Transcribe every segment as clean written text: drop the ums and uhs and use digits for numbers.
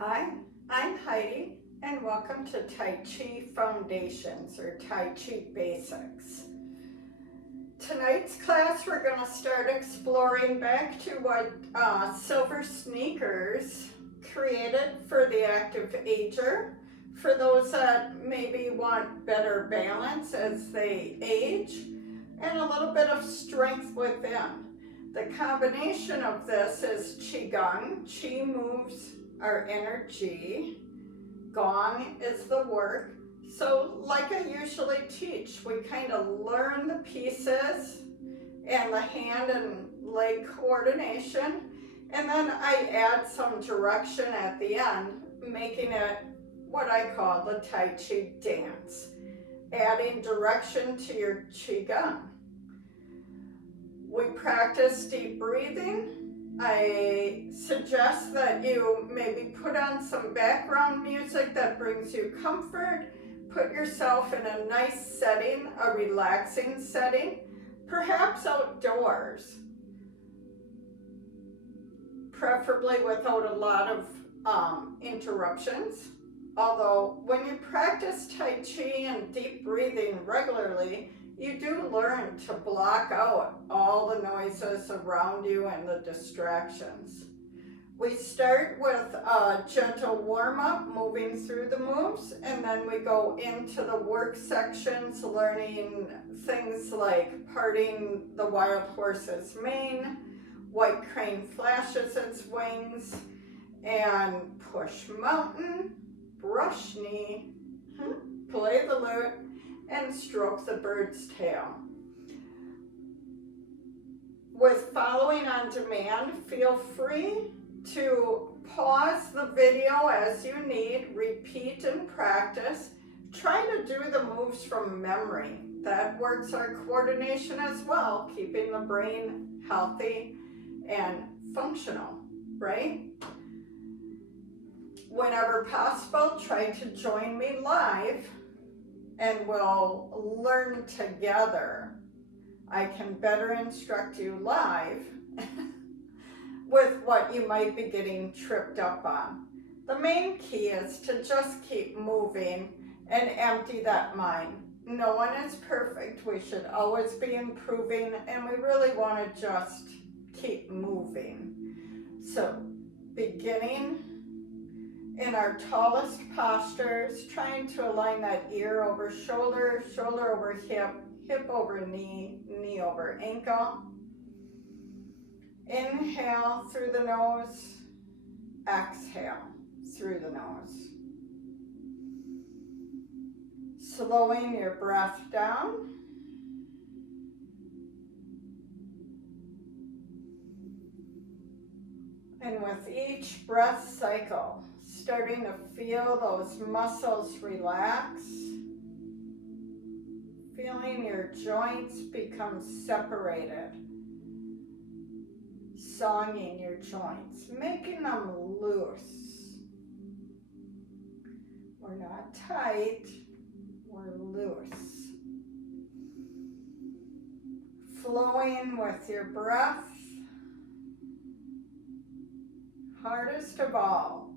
Hi, I'm Heidi, and welcome to Tai Chi Foundations or Tai Chi Basics. Tonight's class, we're going to start exploring back to what silver sneakers created for the active ager. For those that maybe want better balance as they age, and a little bit of strength within. The combination of this is Qigong. Qi moves our energy. Gong is the work. So like I usually teach, we kind of learn the pieces and the hand and leg coordination, and then I add some direction at the end, making it what I call the Tai Chi dance, adding direction to your Qigong. We practice deep breathing. I suggest that you maybe put on some background music that brings you comfort. Put yourself in a nice setting, a relaxing setting, perhaps outdoors, preferably without a lot of interruptions. Although when you practice Tai Chi and deep breathing regularly, you do learn to block out all the noises around you and the distractions. We start with a gentle warm-up, moving through the moves, and then we go into the work sections, learning things like parting the wild horse's mane, white crane flashes its wings, and push mountain, brush knee, play the lute, and stroke the bird's tail. With following on demand, feel free to pause the video as you need, repeat and practice. Try to do the moves from memory. That works our coordination as well, keeping the brain healthy and functional, right? Whenever possible, try to join me live and we'll learn together. I can better instruct you live with what you might be getting tripped up on. The main key is to just keep moving and empty that mind. No one is perfect. We should always be improving, and we really want to just keep moving. So, beginning in our tallest postures, trying to align that ear over shoulder, shoulder over hip, hip over knee, knee over ankle. Inhale through the nose, exhale through the nose. Slowing your breath down. And with each breath cycle, starting to feel those muscles relax, feeling your joints become separated, songing your joints, making them loose. We're not tight, we're loose. Flowing with your breath. Hardest of all,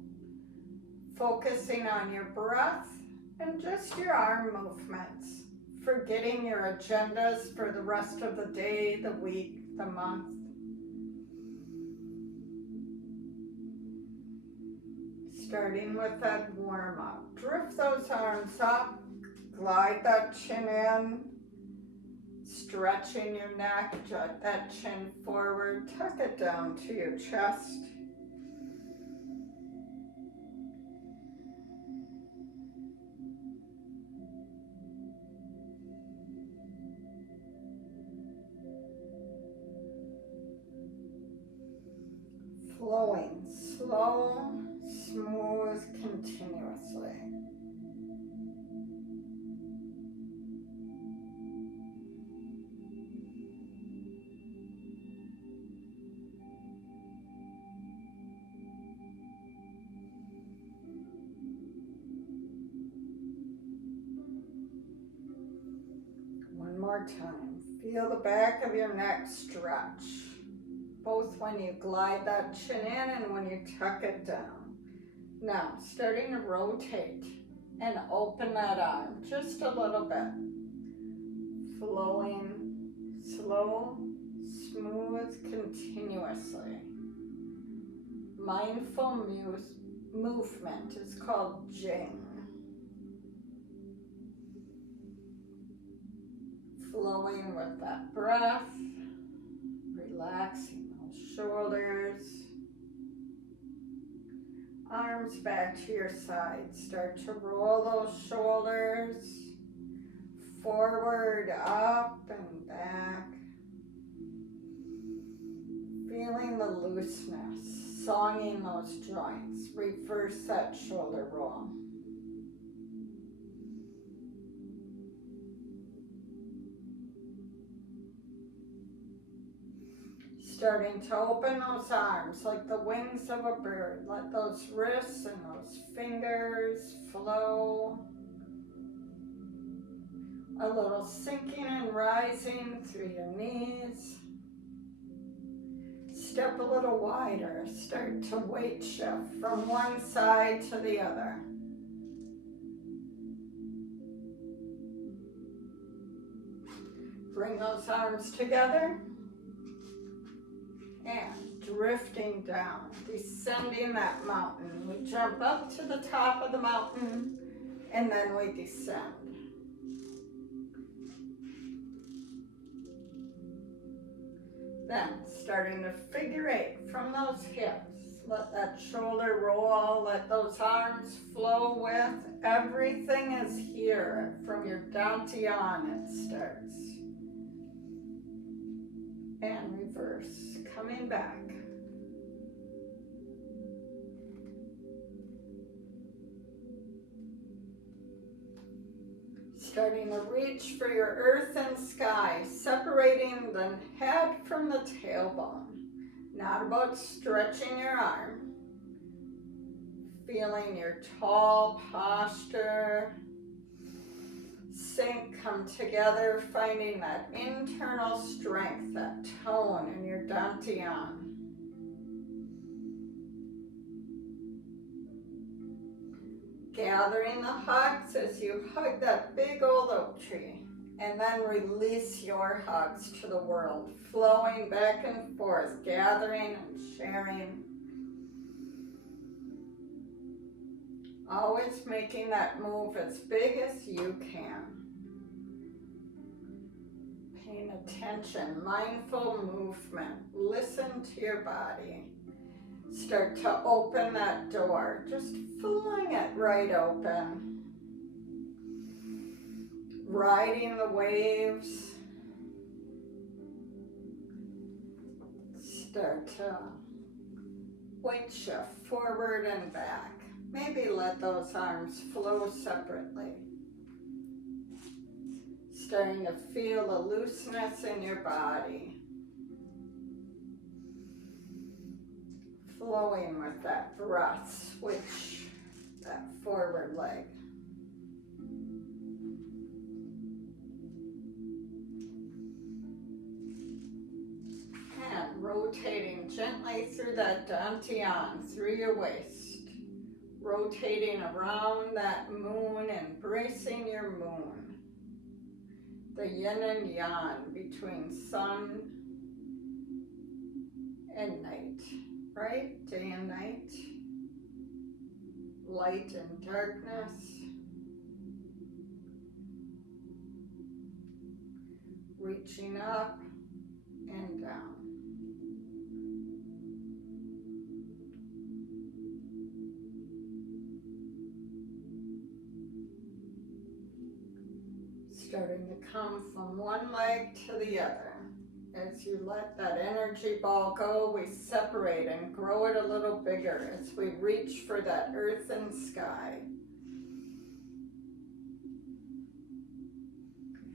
focusing on your breath and just your arm movements, forgetting your agendas for the rest of the day, the week, the month. Starting with that warm-up. Drift those arms up, glide that chin in, stretching your neck, jut that chin forward, tuck it down to your chest. Flowing, slow, smooth, continuously. One more time. Feel the back of your neck stretch, both when you glide that chin in and when you tuck it down. Now, starting to rotate and open that arm just a little bit. Flowing, slow, smooth, continuously. Mindful movement is called Jing. Flowing with that breath, relaxing those shoulders. Arms back to your side. Start to roll those shoulders forward, up and back. Feeling the looseness, songing those joints. Reverse that shoulder roll. Starting to open those arms like the wings of a bird. Let those wrists and those fingers flow. A little sinking and rising through your knees. Step a little wider. Start to weight shift from one side to the other. Bring those arms together. And drifting down, descending that mountain. We jump up to the top of the mountain and then we descend. Then starting to figure eight from those hips. Let that shoulder roll, let those arms flow with. Everything is here. From your dantian it starts. And reverse, coming back. Starting to reach for your earth and sky, separating the head from the tailbone. Not about stretching your arm. Feeling your tall posture. Sink, come together, finding that internal strength, that tone in your dantian. Gathering the hugs as you hug that big old oak tree, and then release your hugs to the world, flowing back and forth, gathering and sharing. Always making that move as big as you can. Paying attention, mindful movement. Listen to your body. Start to open that door. Just fling it right open. Riding the waves. Start to weight shift forward and back. Maybe let those arms flow separately. Starting to feel the looseness in your body. Flowing with that breath, switch that forward leg. And rotating gently through that dantian, through your waist. Rotating around that moon, embracing your moon. The yin and yang between sun and night, right? Day and night. Light and darkness. Reaching up and down. Starting to come from one leg to the other. As you let that energy ball go, we separate and grow it a little bigger as we reach for that earth and sky.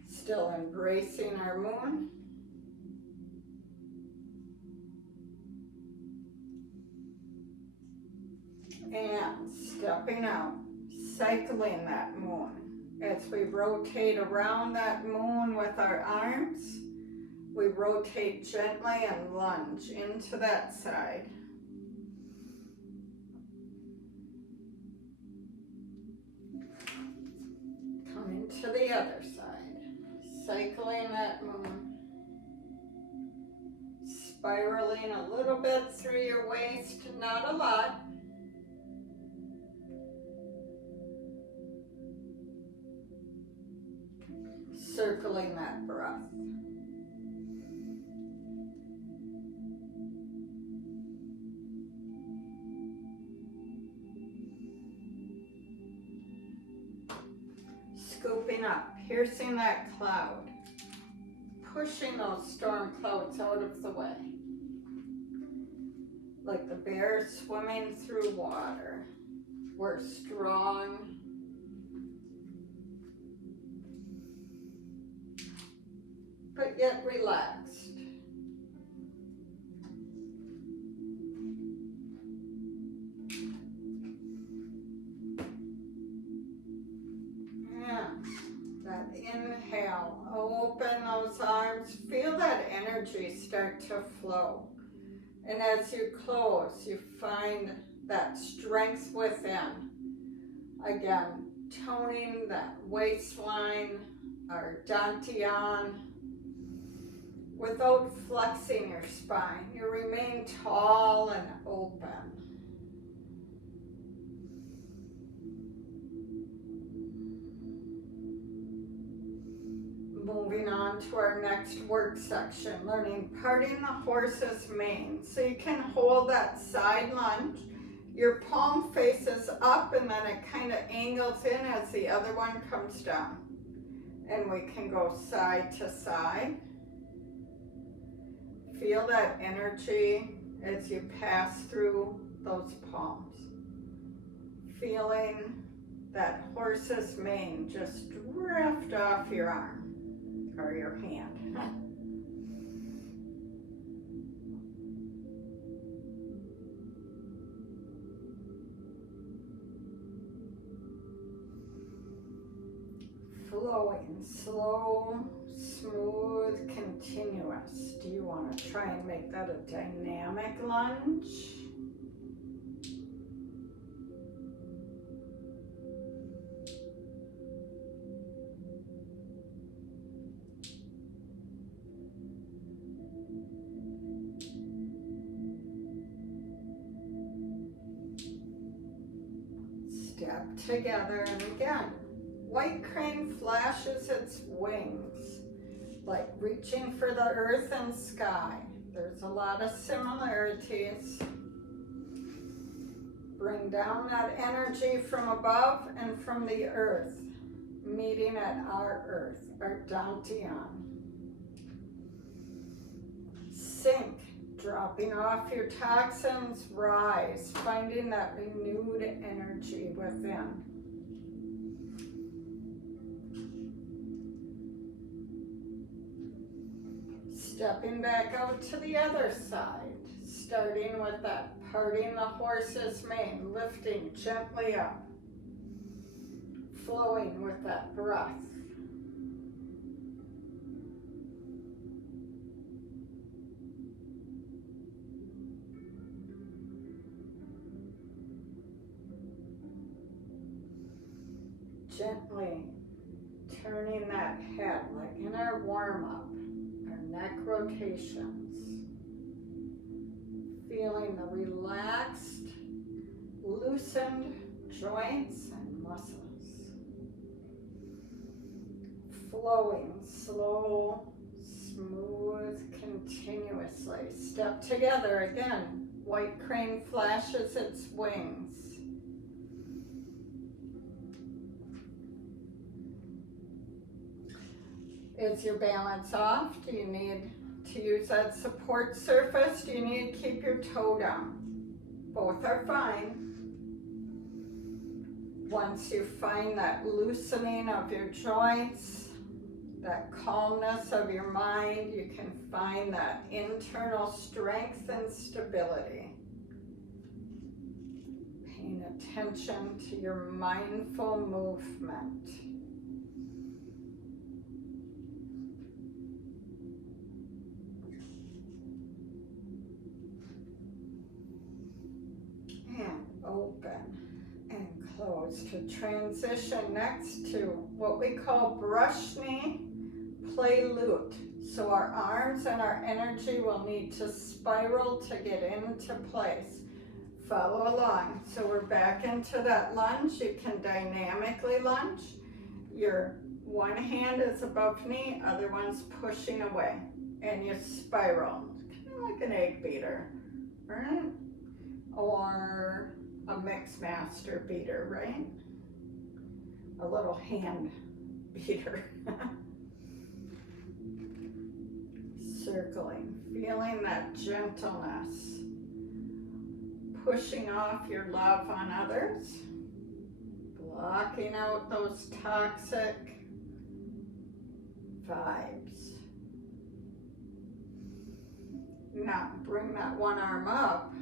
Still embracing our moon. And stepping out, cycling that moon. As we rotate around that moon with our arms, we rotate gently and lunge into that side. other side. Cycling that moon. Spiraling a little bit through your waist, not a lot. Circling that breath. Scooping up, piercing that cloud, pushing those storm clouds out of the way. Like the bear swimming through water. We're strong. But yet relaxed. That inhale, open those arms, feel that energy start to flow. And as you close, you find that strength within. Again, toning that waistline, our dantian, without flexing your spine. You remain tall and open. Moving on to our next work section, learning parting the horse's mane. So you can hold that side lunge. Your palm faces up and then it kind of angles in as the other one comes down. And we can go side to side. Feel that energy as you pass through those palms. Feeling that horse's mane just drift off your arm. Or your hand. Flowing, slow, smooth, continuous. Do you want to try and make that a dynamic lunge? Step together, and again, white crane flashes its wings, like reaching for the earth and sky. There's a lot of similarities. Bring down that energy from above and from the earth, meeting at our earth, our dantian. Sink. Dropping off your toxins, rise, finding that renewed energy within. Stepping back out to the other side, starting with that parting the horse's mane, lifting gently up, flowing with that breath. Gently turning that head like in our warm-up, our neck rotations. Feeling the relaxed, loosened joints and muscles. Flowing slow, smooth, continuously. Step together again. White crane flashes its wings. Is your balance off? Do you need to use that support surface? Do you need to keep your toe down? Both are fine. Once you find that loosening of your joints, that calmness of your mind, you can find that internal strength and stability. Paying attention to your mindful movement. And open and close to transition next to what we call brush knee, play lute. So our arms and our energy will need to spiral to get into place. Follow along. So we're back into that lunge. You can dynamically lunge. Your one hand is above knee, other one's pushing away. And you spiral, kind of like an egg beater, right? Or a mix master beater, right? A little hand beater. Circling, feeling that gentleness, pushing off your love on others, blocking out those toxic vibes. Now bring that one arm up,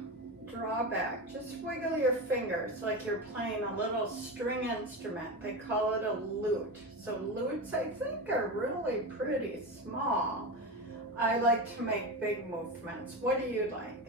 draw back, just wiggle your fingers like you're playing a little string instrument. They call it a lute. So lutes, I think, are really pretty small. I like to make big movements. What do you like?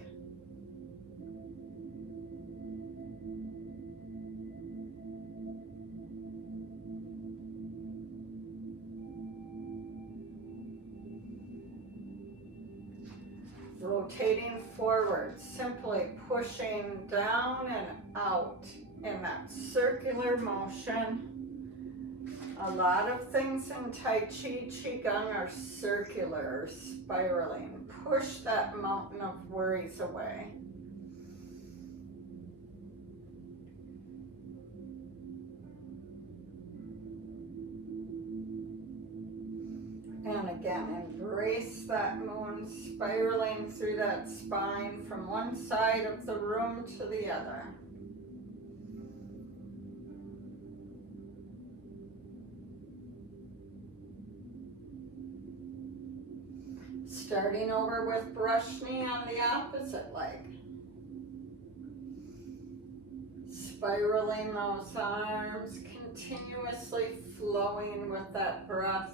Rotating forward, simply pushing down and out in that circular motion. A lot of things in Tai Chi, Qigong are circular, spiraling. Push that mountain of worries away. And again, embrace that moon spiraling through that spine from one side of the room to the other. Starting over with brush knee on the opposite leg. Spiraling those arms, continuously flowing with that breath.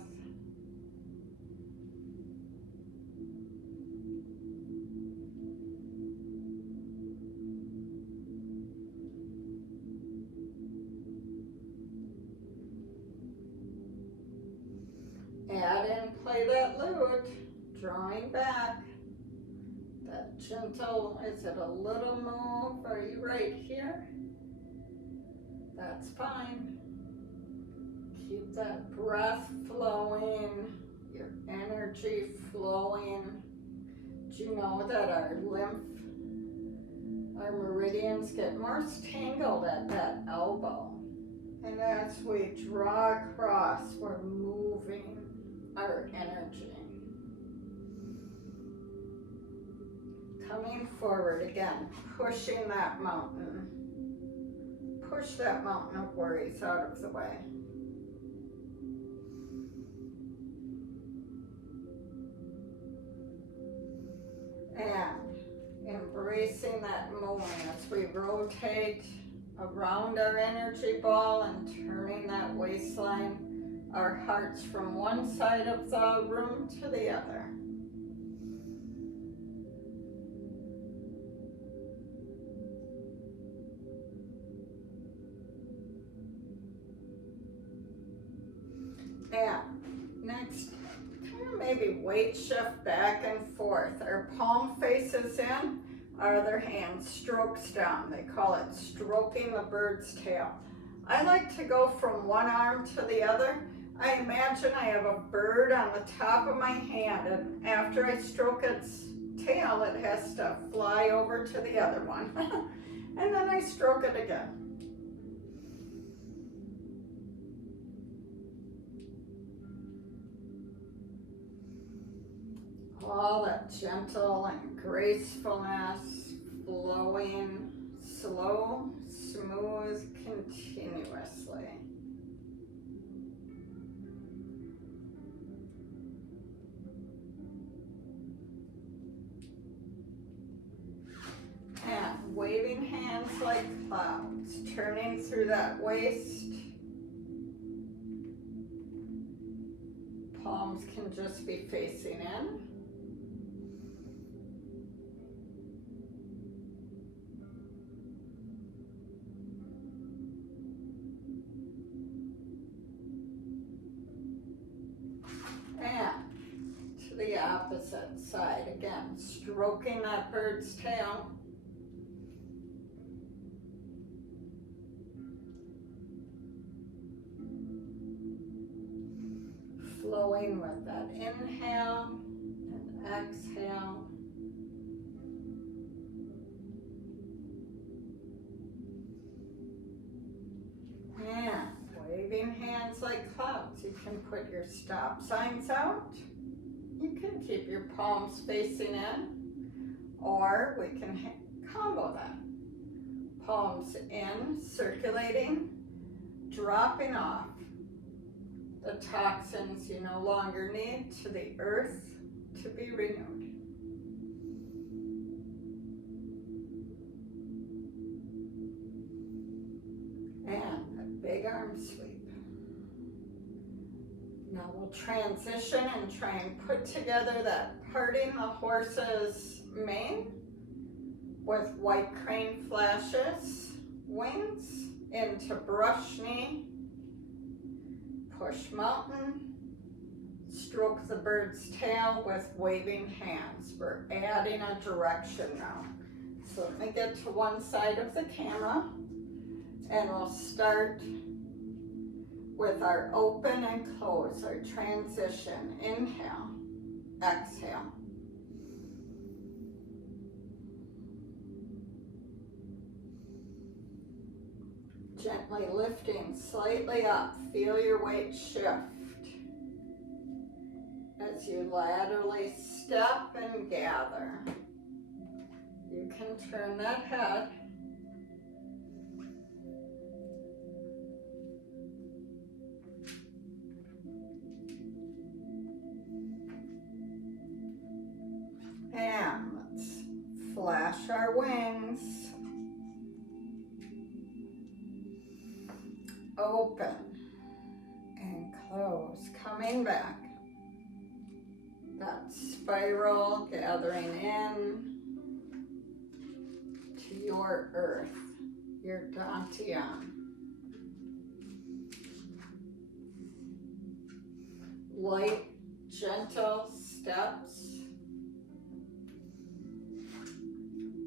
Add in, play that lute, drawing back. That gentle, is it a little move? Are you right here? That's fine. Keep that breath flowing, your energy flowing. Do you know that our meridians get more tangled at that elbow? And as we draw across, we're moving our energy. Coming forward again, pushing that mountain. Push that mountain of worries out of the way. And embracing that moon as we rotate around our energy ball and turning that waistline, our hearts from one side of the room to the other. And next, kind of maybe weight shift back and forth. Our palm faces in, our other hand strokes down. They call it stroking the bird's tail. I like to go from one arm to the other. I imagine I have a bird on the top of my hand, and after I stroke its tail, it has to fly over to the other one. And then I stroke it again. All that gentle and gracefulness flowing, slow, smooth, continuously. And waving hands like clouds, turning through that waist. Palms can just be facing in. stroking that bird's tail. Flowing with that inhale and exhale. And waving hands like clouds. You can put your stop signs out. You can keep your palms facing in, or we can combo that. Palms in, circulating, dropping off the toxins you no longer need to the earth to be renewed. And a big arm sweep. Now we'll transition and try and put together that parting the horse's mane with white crane flashes, wings into brush knee, push mountain, stroke the bird's tail with waving hands. We're adding a direction now. So let me get to one side of the camera and we'll start with our open and close, our transition. Inhale, exhale. Gently lifting slightly up, feel your weight shift as you laterally step and gather. You can turn that head. And let's flash our wings. Open and close, coming back. That spiral gathering in to your earth, your dantian. Light, gentle steps.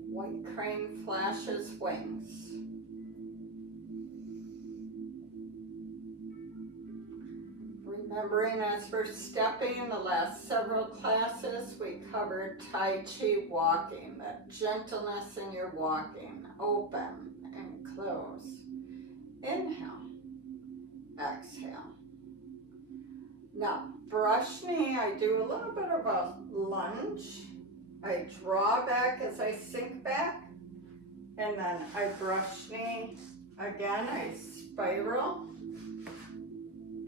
White crane flashes wings. Remembering as we're stepping, the last several classes we covered Tai Chi walking, that gentleness in your walking. Open and close. Inhale, exhale. Now, brush knee, I do a little bit of a lunge. I draw back as I sink back, and then I brush knee. Again, I spiral,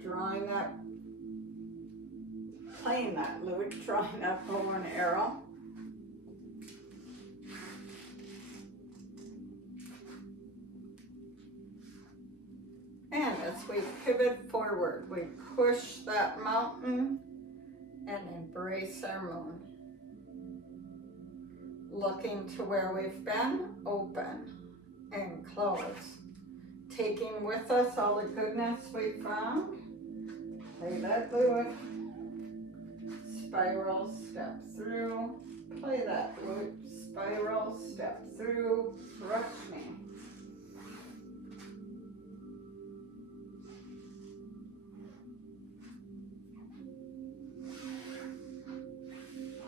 drawing that, playing that lute, drawing that bow and arrow. And as we pivot forward, we push that mountain and embrace our moon. Looking to where we've been, open and close. Taking with us all the goodness we found. Play that lute. Spiral, step through. Play that lute. Spiral, step through. Brush me.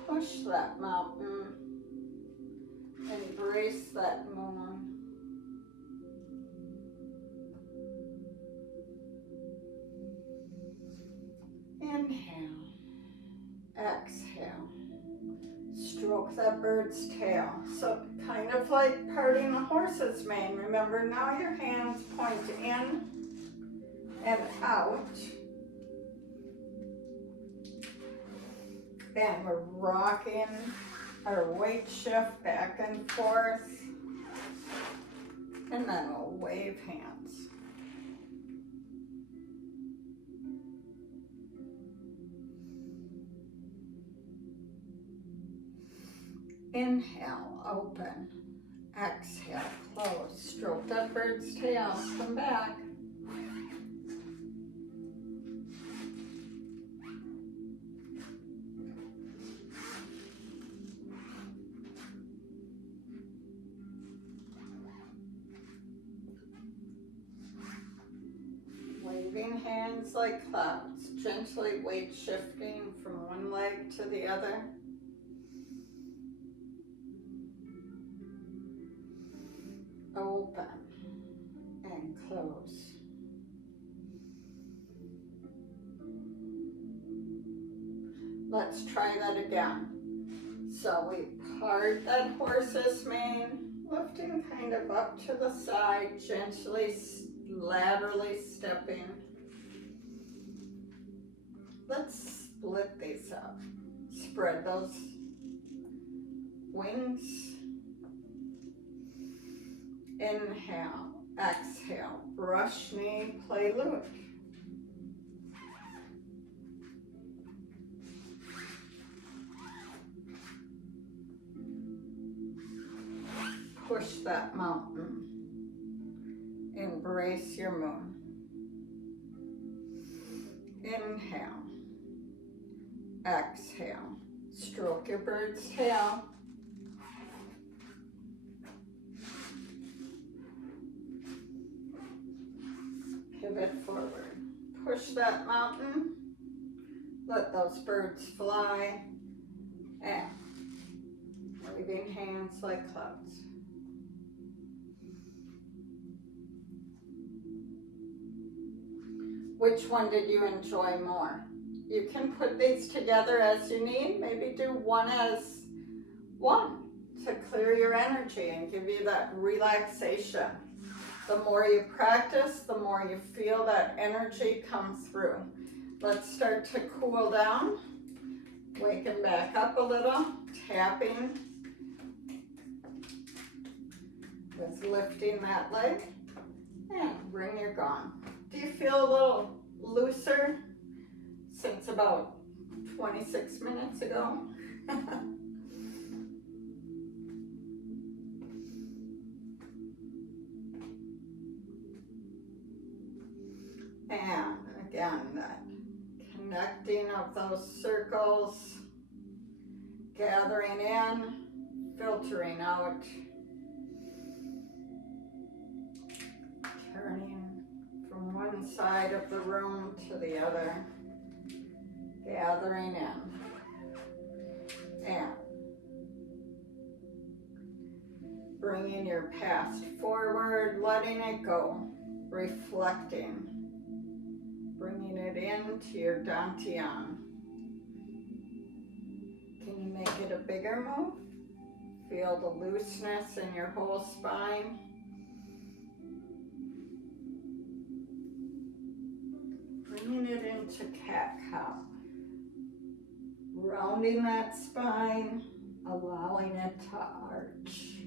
Push that mountain. Embrace that moon. Inhale, exhale. Stroke that bird's tail. So kind of like parting a horse's mane. Remember, now your hands point in and out. And we're rocking our weight shift back and forth. And then we'll wave hands. Inhale, open. Exhale, close. Stroke that bird's tail. Come back. waving hands like clouds, gently weight shifting from one leg to the other. Open and close. Let's try that again. So we part that horse's mane, lifting kind of up to the side, gently, laterally stepping. Let's split these up. Spread those wings. Inhale, exhale, brush knee, play lute. Push that mountain. Embrace your moon. Inhale, exhale, stroke your bird's tail. Pivot forward. Push that mountain. Let those birds fly. And waving hands like clouds. Which one did you enjoy more? You can put these together as you need. Maybe do one as one to clear your energy and give you that relaxation. The more you practice, the more you feel that energy come through. Let's start to cool down. Waking back up a little, tapping with lifting that leg, and bring your gong. Do you feel a little looser since about 26 minutes ago? And again, that connecting of those circles, gathering in, filtering out, turning from one side of the room to the other, gathering in, and bringing your past forward, letting it go, reflecting, bringing it into your dantian. Can you make it a bigger move? Feel the looseness in your whole spine. Bringing it into cat-cow. Rounding that spine, allowing it to arch.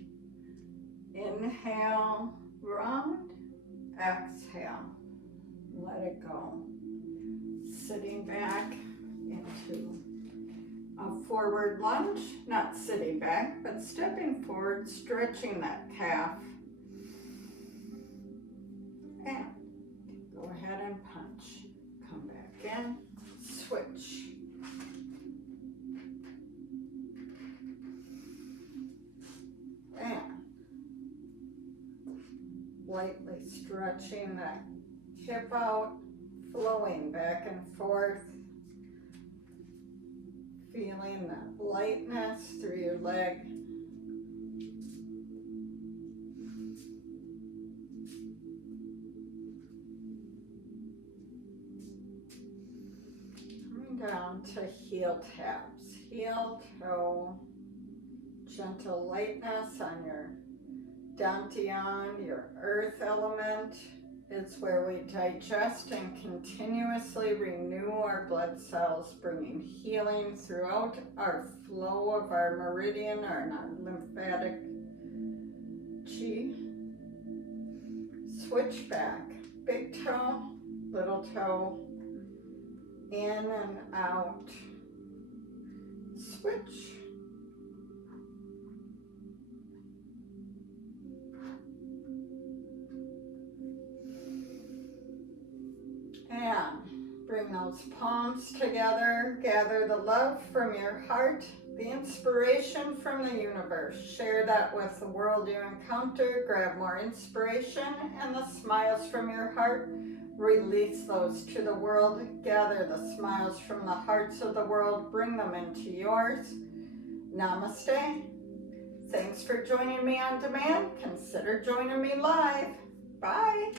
Inhale, round. Exhale, let it go. Sitting back into a forward lunge, not sitting back, but stepping forward, stretching that calf. And go ahead and punch. Come back in, switch. And lightly stretching that hip out, flowing back and forth. Feeling that lightness through your leg. Coming down to heel taps. Heel, toe, gentle lightness on your dantian, your earth element. It's where we digest and continuously renew our blood cells, bringing healing throughout our flow of our meridian, our lymphatic chi. Switch back. Big toe, little toe, in and out. Switch. And Bring those palms together. Gather the love from your heart, the inspiration from the universe. Share that with the world you encounter. Grab more inspiration and the smiles from your heart. Release those to the world. Gather the smiles from the hearts of the world. Bring them into yours. Namaste. Thanks for joining me on demand. Consider joining me live. Bye.